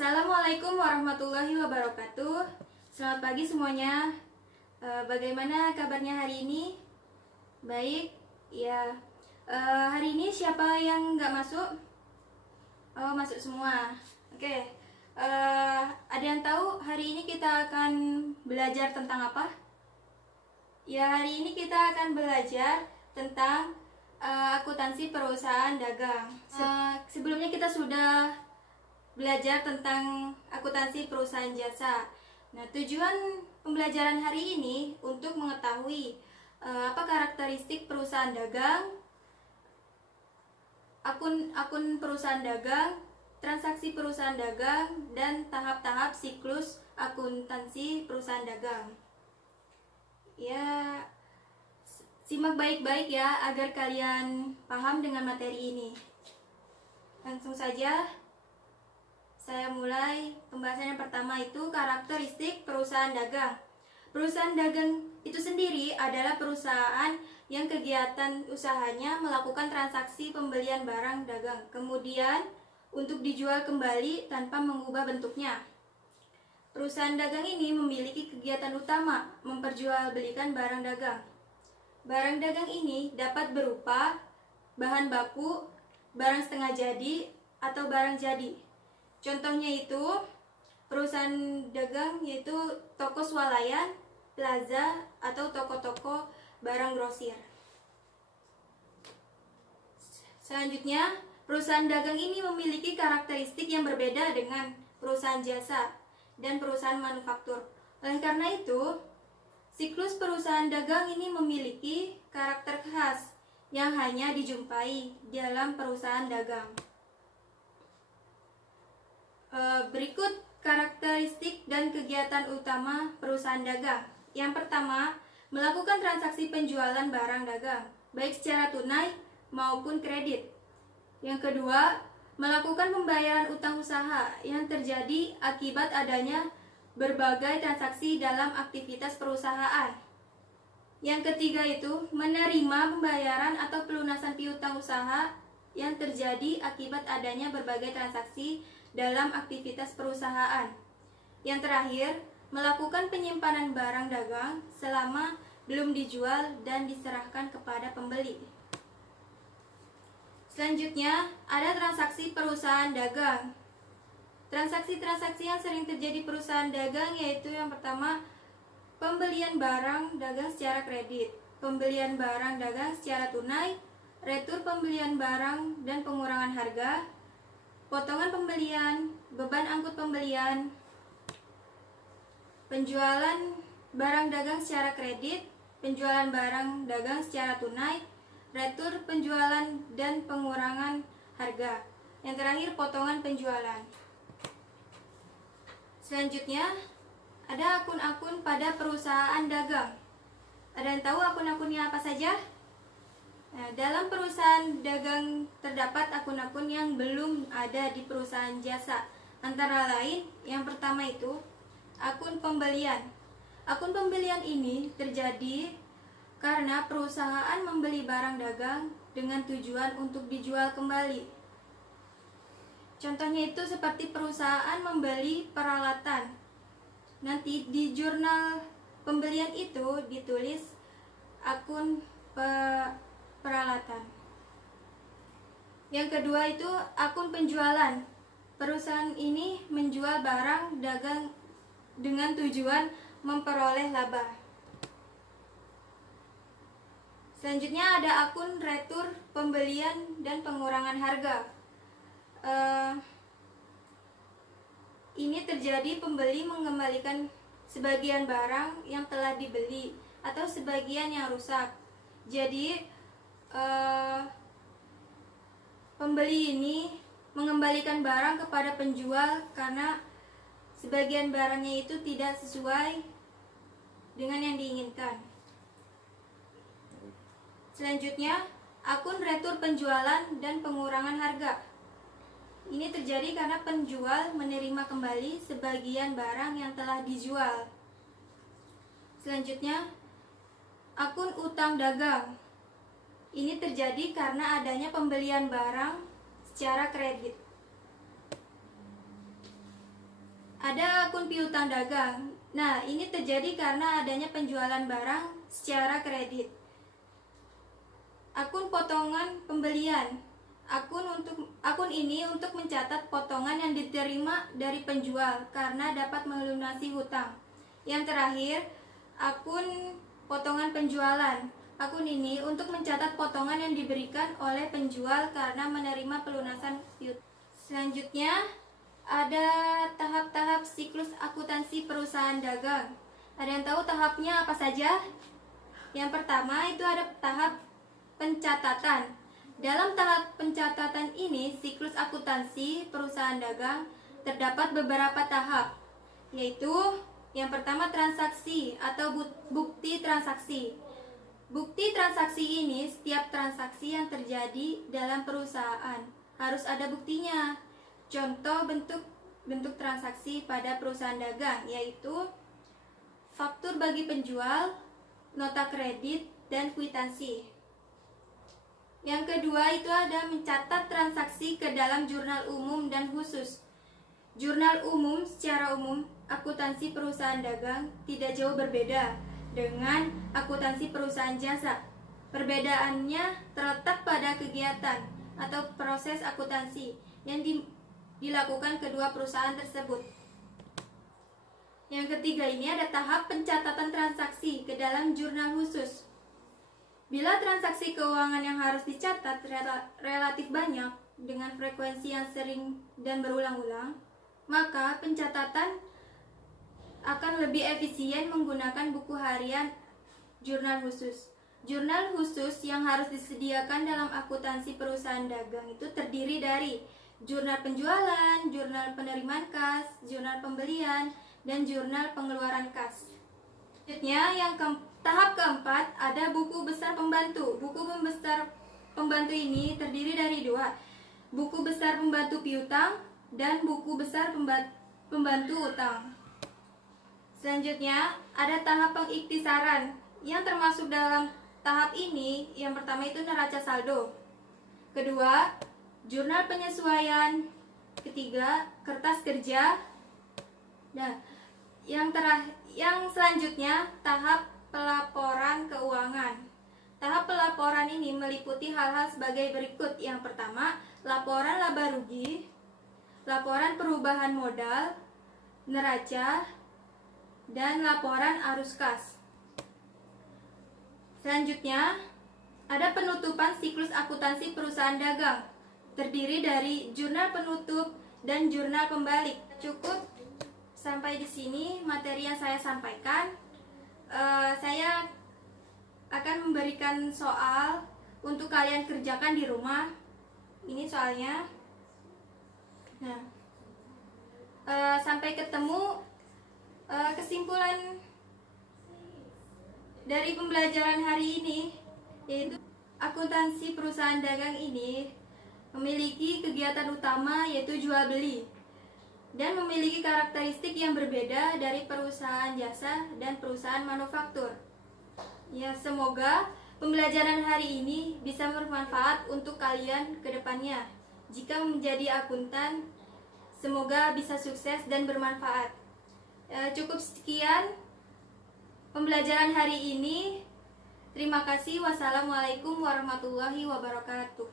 Assalamualaikum warahmatullahi wabarakatuh. Selamat pagi semuanya. Bagaimana kabarnya hari ini? Baik, ya. Hari ini siapa yang nggak masuk? Oh, masuk semua. Oke. Ada yang tahu hari ini kita akan belajar tentang apa? Ya, hari ini kita akan belajar tentang akuntansi perusahaan dagang. Sebelumnya kita sudah belajar tentang akuntansi perusahaan jasa. Nah, tujuan pembelajaran hari ini untuk mengetahui apa karakteristik perusahaan dagang, akun perusahaan dagang, transaksi perusahaan dagang, dan tahap-tahap siklus akuntansi perusahaan dagang. Ya, simak baik-baik ya agar kalian paham dengan materi ini. Langsung saja saya mulai pembahasan yang pertama, itu karakteristik perusahaan dagang. Perusahaan dagang itu sendiri adalah perusahaan yang kegiatan usahanya melakukan transaksi pembelian barang dagang, kemudian untuk dijual kembali tanpa mengubah bentuknya. Perusahaan dagang ini memiliki kegiatan utama memperjualbelikan barang dagang. Barang dagang ini dapat berupa bahan baku, barang setengah jadi, atau barang jadi. Contohnya itu perusahaan dagang yaitu toko swalayan, plaza, atau toko-toko barang grosir. Selanjutnya, perusahaan dagang ini memiliki karakteristik yang berbeda dengan perusahaan jasa dan perusahaan manufaktur. Oleh karena itu, siklus perusahaan dagang ini memiliki karakter khas yang hanya dijumpai dalam perusahaan dagang. Berikut karakteristik dan kegiatan utama perusahaan dagang. Yang pertama, melakukan transaksi penjualan barang dagang, baik secara tunai maupun kredit. Yang kedua, melakukan pembayaran utang usaha yang terjadi akibat adanya berbagai transaksi dalam aktivitas perusahaan. Yang ketiga itu, menerima pembayaran atau pelunasan piutang usaha yang terjadi akibat adanya berbagai transaksi dalam aktivitas perusahaan. Yang terakhir, melakukan penyimpanan barang dagang selama belum dijual dan diserahkan kepada pembeli. Selanjutnya, ada transaksi perusahaan dagang. Transaksi-transaksi yang sering terjadi perusahaan dagang yaitu yang pertama, pembelian barang dagang secara kredit, pembelian barang dagang secara tunai, retur pembelian barang dan pengurangan harga, potongan pembelian, beban angkut pembelian, penjualan barang dagang secara kredit, penjualan barang dagang secara tunai, retur penjualan dan pengurangan harga. Yang terakhir, potongan penjualan. Selanjutnya, ada akun-akun pada perusahaan dagang. Ada yang tahu akun-akunnya apa saja? Nah, dalam perusahaan dagang terdapat akun-akun yang belum ada di perusahaan jasa. Antara lain, yang pertama itu akun pembelian. Akun pembelian ini terjadi karena perusahaan membeli barang dagang dengan tujuan untuk dijual kembali. Contohnya itu seperti perusahaan membeli peralatan. Nanti di jurnal pembelian itu ditulis akun peralatan. Yang kedua itu akun penjualan. Perusahaan ini menjual barang dagang dengan tujuan memperoleh laba. Selanjutnya ada akun retur pembelian dan pengurangan harga. Ini terjadi pembeli mengembalikan sebagian barang yang telah dibeli atau sebagian yang rusak. Jadi pembeli ini mengembalikan barang kepada penjual karena sebagian barangnya itu tidak sesuai dengan yang diinginkan. Selanjutnya, akun retur penjualan dan pengurangan harga. Ini terjadi karena penjual menerima kembali sebagian barang yang telah dijual. Selanjutnya, akun utang dagang. Ini terjadi karena adanya pembelian barang secara kredit. Ada akun piutang dagang. Nah, ini terjadi karena adanya penjualan barang secara kredit. Akun potongan pembelian. Akun ini untuk mencatat potongan yang diterima dari penjual karena dapat melunasi hutang. Yang terakhir, akun potongan penjualan. Akun ini untuk mencatat potongan yang diberikan oleh penjual karena menerima pelunasan piutang. Selanjutnya, ada tahap-tahap siklus akuntansi perusahaan dagang. Ada yang tahu tahapnya apa saja? Yang pertama itu ada tahap pencatatan. Dalam tahap pencatatan ini, siklus akuntansi perusahaan dagang terdapat beberapa tahap, yaitu yang pertama transaksi atau bukti transaksi. Bukti transaksi ini setiap transaksi yang terjadi dalam perusahaan harus ada buktinya. Contoh bentuk transaksi pada perusahaan dagang yaitu faktur bagi penjual, nota kredit, dan kwitansi. Yang kedua itu ada mencatat transaksi ke dalam jurnal umum dan khusus. Jurnal umum secara umum akuntansi perusahaan dagang tidak jauh berbeda dengan akuntansi perusahaan jasa. Perbedaannya terletak pada kegiatan atau proses akuntansi yang dilakukan kedua perusahaan tersebut. Yang ketiga ini ada tahap pencatatan transaksi ke dalam jurnal khusus. Bila transaksi keuangan yang harus dicatat relatif banyak dengan frekuensi yang sering dan berulang-ulang, maka pencatatan akan lebih efisien menggunakan buku harian jurnal khusus. Jurnal khusus yang harus disediakan dalam akuntansi perusahaan dagang itu terdiri dari jurnal penjualan, jurnal penerimaan kas, jurnal pembelian, dan jurnal pengeluaran kas. Selanjutnya, tahap keempat ada buku besar pembantu. Buku besar pembantu ini terdiri dari dua, buku besar pembantu piutang dan buku besar pembantu utang. Selanjutnya, ada tahap pengiktisaran yang termasuk dalam tahap ini. Yang pertama itu neraca saldo. Kedua, jurnal penyesuaian. Ketiga, kertas kerja. Nah, yang selanjutnya tahap pelaporan keuangan. Tahap pelaporan ini meliputi hal-hal sebagai berikut. Yang pertama, laporan laba rugi, laporan perubahan modal, neraca, dan laporan arus kas. Selanjutnya, ada penutupan siklus akuntansi perusahaan dagang. Terdiri dari jurnal penutup dan jurnal pembalik. Cukup sampai di sini materi yang saya sampaikan. Saya akan memberikan soal untuk kalian kerjakan di rumah. Ini soalnya. Nah, sampai ketemu. Kesimpulan dari pembelajaran hari ini yaitu akuntansi perusahaan dagang ini memiliki kegiatan utama yaitu jual beli dan memiliki karakteristik yang berbeda dari perusahaan jasa dan perusahaan manufaktur. Ya, semoga pembelajaran hari ini bisa bermanfaat untuk kalian ke depannya. Jika menjadi akuntan, semoga bisa sukses dan bermanfaat. Cukup sekian pembelajaran hari ini. Terima kasih. Wassalamualaikum warahmatullahi wabarakatuh.